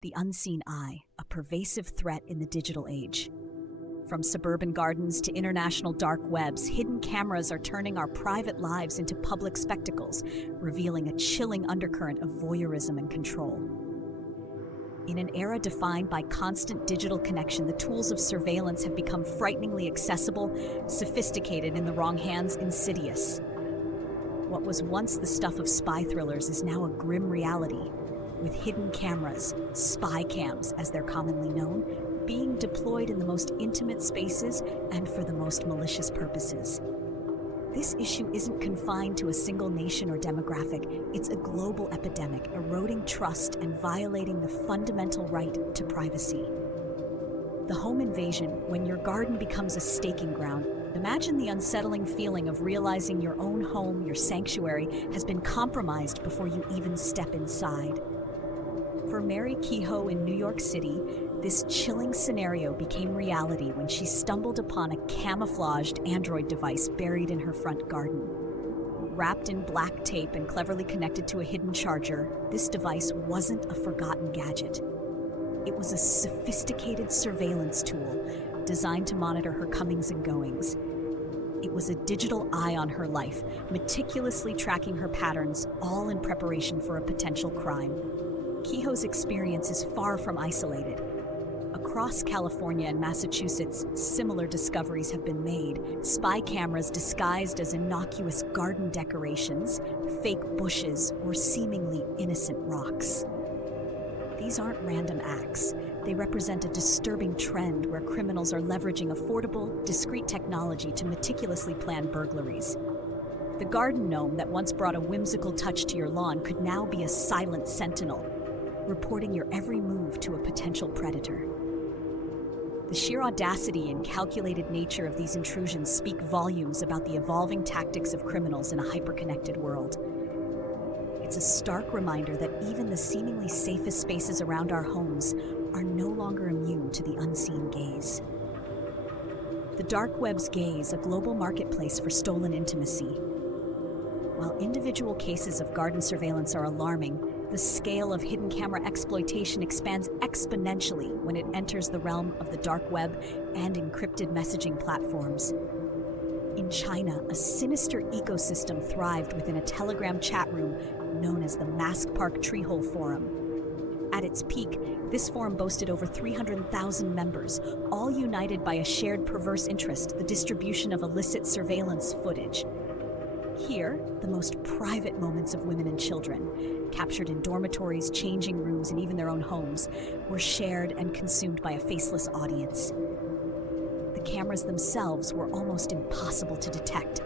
The unseen eye, a pervasive threat in the digital age. From suburban gardens to international dark webs, hidden cameras are turning our private lives into public spectacles, revealing a chilling undercurrent of voyeurism and control. In an era defined by constant digital connection, the tools of surveillance have become frighteningly accessible, sophisticated, in the wrong hands, insidious. What was once the stuff of spy thrillers is now a grim reality, with hidden cameras, spy cams as they're commonly known, being deployed in the most intimate spaces and for the most malicious purposes. This issue isn't confined to a single nation or demographic. It's a global epidemic, eroding trust and violating the fundamental right to privacy. The home invasion, when your garden becomes a staking ground. Imagine the unsettling feeling of realizing your own home, your sanctuary, has been compromised before you even step inside. For Mary Kehoe in New York City, this chilling scenario became reality when she stumbled upon a camouflaged Android device buried in her front garden. Wrapped in black tape and cleverly connected to a hidden charger, this device wasn't a forgotten gadget. It was a sophisticated surveillance tool designed to monitor her comings and goings. It was a digital eye on her life, meticulously tracking her patterns, all in preparation for a potential crime. Kehoe's experience is far from isolated. Across California and Massachusetts, similar discoveries have been made. Spy cameras disguised as innocuous garden decorations, fake bushes, or seemingly innocent rocks. These aren't random acts. They represent a disturbing trend where criminals are leveraging affordable, discreet technology to meticulously plan burglaries. The garden gnome that once brought a whimsical touch to your lawn could now be a silent sentinel, reporting your every move to a potential predator. The sheer audacity and calculated nature of these intrusions speak volumes about the evolving tactics of criminals in a hyper-connected world. It's a stark reminder that even the seemingly safest spaces around our homes are no longer immune to the unseen gaze. The dark web's gaze, a global marketplace for stolen intimacy. While individual cases of garden surveillance are alarming, the scale of hidden camera exploitation expands exponentially when it enters the realm of the dark web and encrypted messaging platforms. In China, a sinister ecosystem thrived within a Telegram chat room known as the Mask Park Treehole Forum. At its peak, this forum boasted over 300,000 members, all united by a shared perverse interest, the distribution of illicit surveillance footage. Here, the most private moments of women and children, captured in dormitories, changing rooms, and even their own homes, were shared and consumed by a faceless audience. The cameras themselves were almost impossible to detect,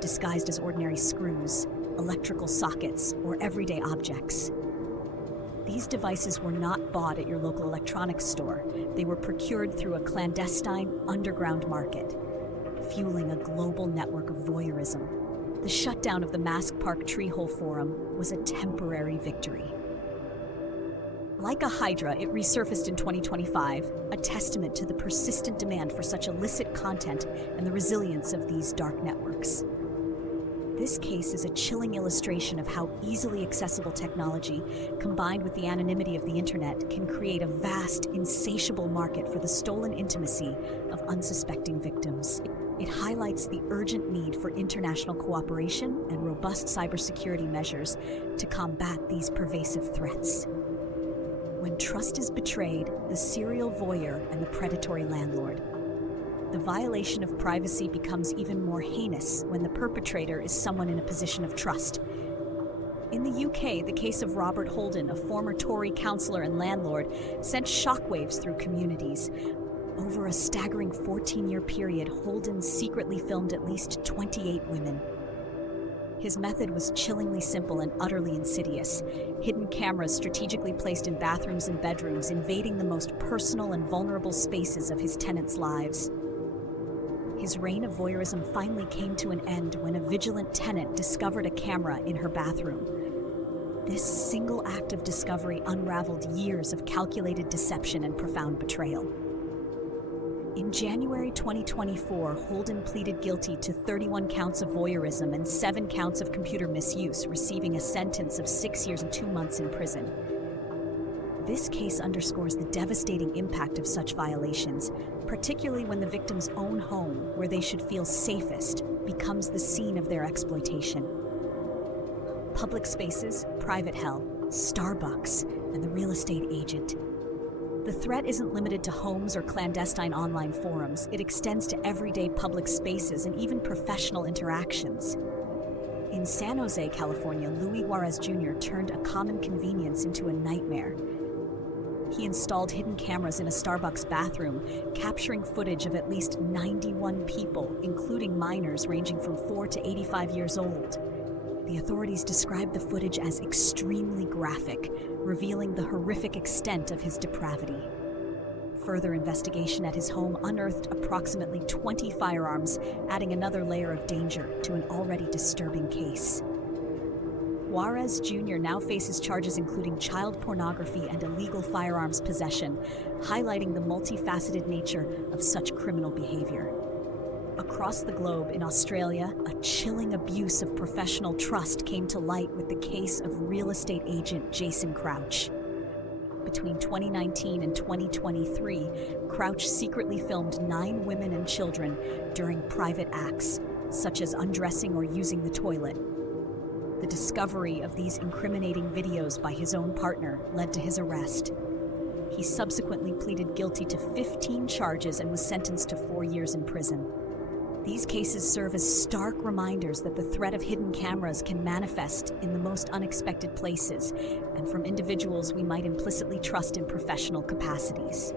disguised as ordinary screws, electrical sockets, or everyday objects. These devices were not bought at your local electronics store. They were procured through a clandestine underground market, fueling a global network of voyeurism. The shutdown of the Mask Park Treehole Forum was a temporary victory. Like a hydra, it resurfaced in 2025, a testament to the persistent demand for such illicit content and the resilience of these dark networks. This case is a chilling illustration of how easily accessible technology, combined with the anonymity of the internet, can create a vast, insatiable market for the stolen intimacy of unsuspecting victims. It highlights the urgent need for international cooperation and robust cybersecurity measures to combat these pervasive threats. When trust is betrayed, the serial voyeur and the predatory landlord. The violation of privacy becomes even more heinous when the perpetrator is someone in a position of trust. In the UK, the case of Robert Holden, a former Tory councillor and landlord, sent shockwaves through communities. Over a staggering 14-year period, Holden secretly filmed at least 28 women. His method was chillingly simple and utterly insidious. Hidden cameras strategically placed in bathrooms and bedrooms, invading the most personal and vulnerable spaces of his tenants' lives. His reign of voyeurism finally came to an end when a vigilant tenant discovered a camera in her bathroom. This single act of discovery unraveled years of calculated deception and profound betrayal. In January 2024, Holden pleaded guilty to 31 counts of voyeurism and 7 counts of computer misuse, receiving a sentence of 6 years and 2 months in prison. This case underscores the devastating impact of such violations, particularly when the victim's own home, where they should feel safest, becomes the scene of their exploitation. Public spaces, private hell, Starbucks, and the real estate agent. The threat isn't limited to homes or clandestine online forums. It extends to everyday public spaces and even professional interactions. In San Jose, California, Luis Juarez Jr. turned a common convenience into a nightmare. He installed hidden cameras in a Starbucks bathroom, capturing footage of at least 91 people, including minors ranging from 4 to 85 years old. The authorities described the footage as extremely graphic, revealing the horrific extent of his depravity. Further investigation at his home unearthed approximately 20 firearms, adding another layer of danger to an already disturbing case. Juarez Jr. now faces charges including child pornography and illegal firearms possession, highlighting the multifaceted nature of such criminal behavior. Across the globe, in Australia, a chilling abuse of professional trust came to light with the case of real estate agent Jason Crouch. Between 2019 and 2023, Crouch secretly filmed 9 women and children during private acts, such as undressing or using the toilet. The discovery of these incriminating videos by his own partner led to his arrest. He subsequently pleaded guilty to 15 charges and was sentenced to 4 years in prison. These cases serve as stark reminders that the threat of hidden cameras can manifest in the most unexpected places and from individuals we might implicitly trust in professional capacities.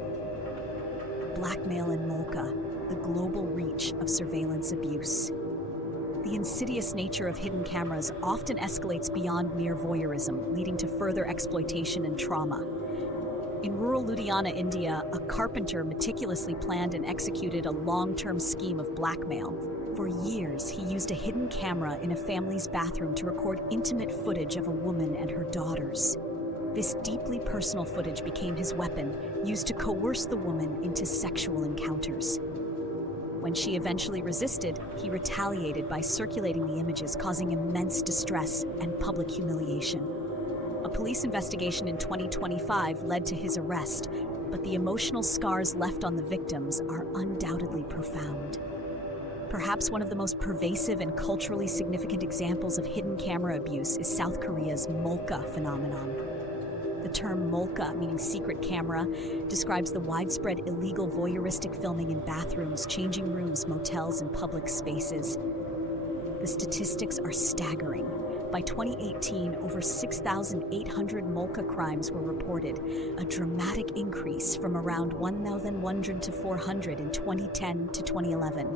Blackmail and Molka, the global reach of surveillance abuse. The insidious nature of hidden cameras often escalates beyond mere voyeurism, leading to further exploitation and trauma. In rural Ludhiana, India, a carpenter meticulously planned and executed a long-term scheme of blackmail. For years, he used a hidden camera in a family's bathroom to record intimate footage of a woman and her daughters. This deeply personal footage became his weapon, used to coerce the woman into sexual encounters. When she eventually resisted, he retaliated by circulating the images, causing immense distress and public humiliation. A police investigation in 2025 led to his arrest, but the emotional scars left on the victims are undoubtedly profound. Perhaps one of the most pervasive and culturally significant examples of hidden camera abuse is South Korea's Molka phenomenon. The term Molka, meaning secret camera, describes the widespread illegal voyeuristic filming in bathrooms, changing rooms, motels, and public spaces. The statistics are staggering. By 2018, over 6,800 Molka crimes were reported, a dramatic increase from around 1,100 to 400 in 2010 to 2011.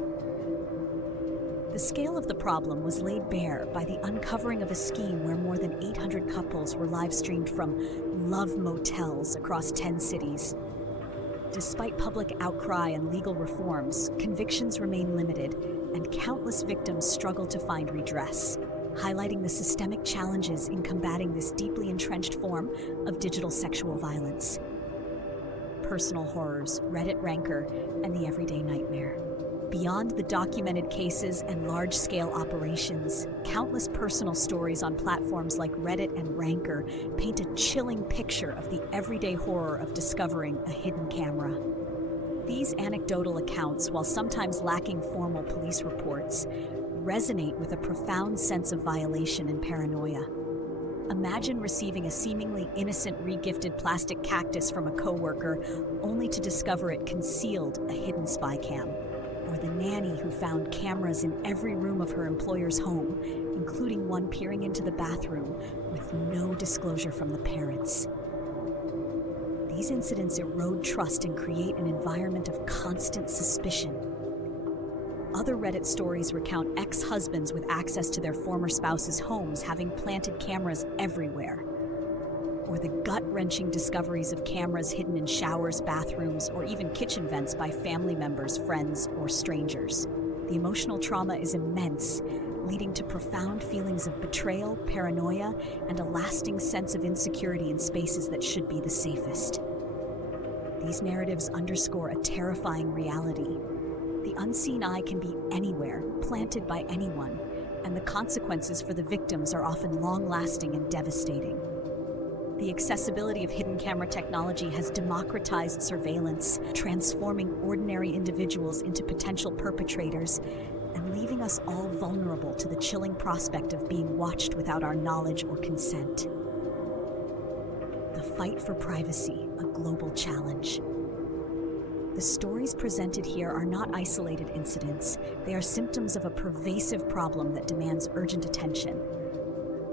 The scale of the problem was laid bare by the uncovering of a scheme where more than 800 couples were live-streamed from love motels across 10 cities. Despite public outcry and legal reforms, convictions remain limited, and countless victims struggle to find redress, highlighting the systemic challenges in combating this deeply entrenched form of digital sexual violence. Personal horrors, Reddit rancor, and the everyday nightmare. Beyond the documented cases and large-scale operations, countless personal stories on platforms like Reddit and Rancor paint a chilling picture of the everyday horror of discovering a hidden camera. These anecdotal accounts, while sometimes lacking formal police reports, resonate with a profound sense of violation and paranoia. Imagine receiving a seemingly innocent re-gifted plastic cactus from a coworker, only to discover it concealed a hidden spy cam. Or the nanny who found cameras in every room of her employer's home, including one peering into the bathroom with no disclosure from the parents. These incidents erode trust and create an environment of constant suspicion. Other Reddit stories recount ex-husbands with access to their former spouses' homes having planted cameras everywhere. Or the gut-wrenching discoveries of cameras hidden in showers, bathrooms, or even kitchen vents by family members, friends, or strangers. The emotional trauma is immense, leading to profound feelings of betrayal, paranoia, and a lasting sense of insecurity in spaces that should be the safest. These narratives underscore a terrifying reality. The unseen eye can be anywhere, planted by anyone, and the consequences for the victims are often long-lasting and devastating. The accessibility of hidden camera technology has democratized surveillance, transforming ordinary individuals into potential perpetrators and leaving us all vulnerable to the chilling prospect of being watched without our knowledge or consent. The fight for privacy, a global challenge. The stories presented here are not isolated incidents. They are symptoms of a pervasive problem that demands urgent attention.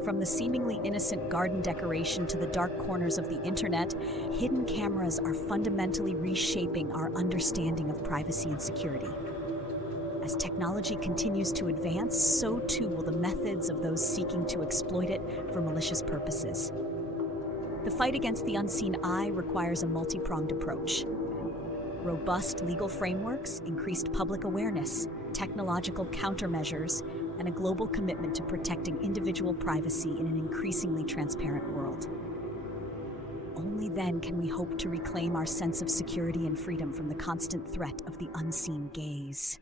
From the seemingly innocent garden decoration to the dark corners of the internet, hidden cameras are fundamentally reshaping our understanding of privacy and security. As technology continues to advance, so too will the methods of those seeking to exploit it for malicious purposes. The fight against the unseen eye requires a multi-pronged approach. Robust legal frameworks, increased public awareness, technological countermeasures, and a global commitment to protecting individual privacy in an increasingly transparent world. Only then can we hope to reclaim our sense of security and freedom from the constant threat of the unseen gaze.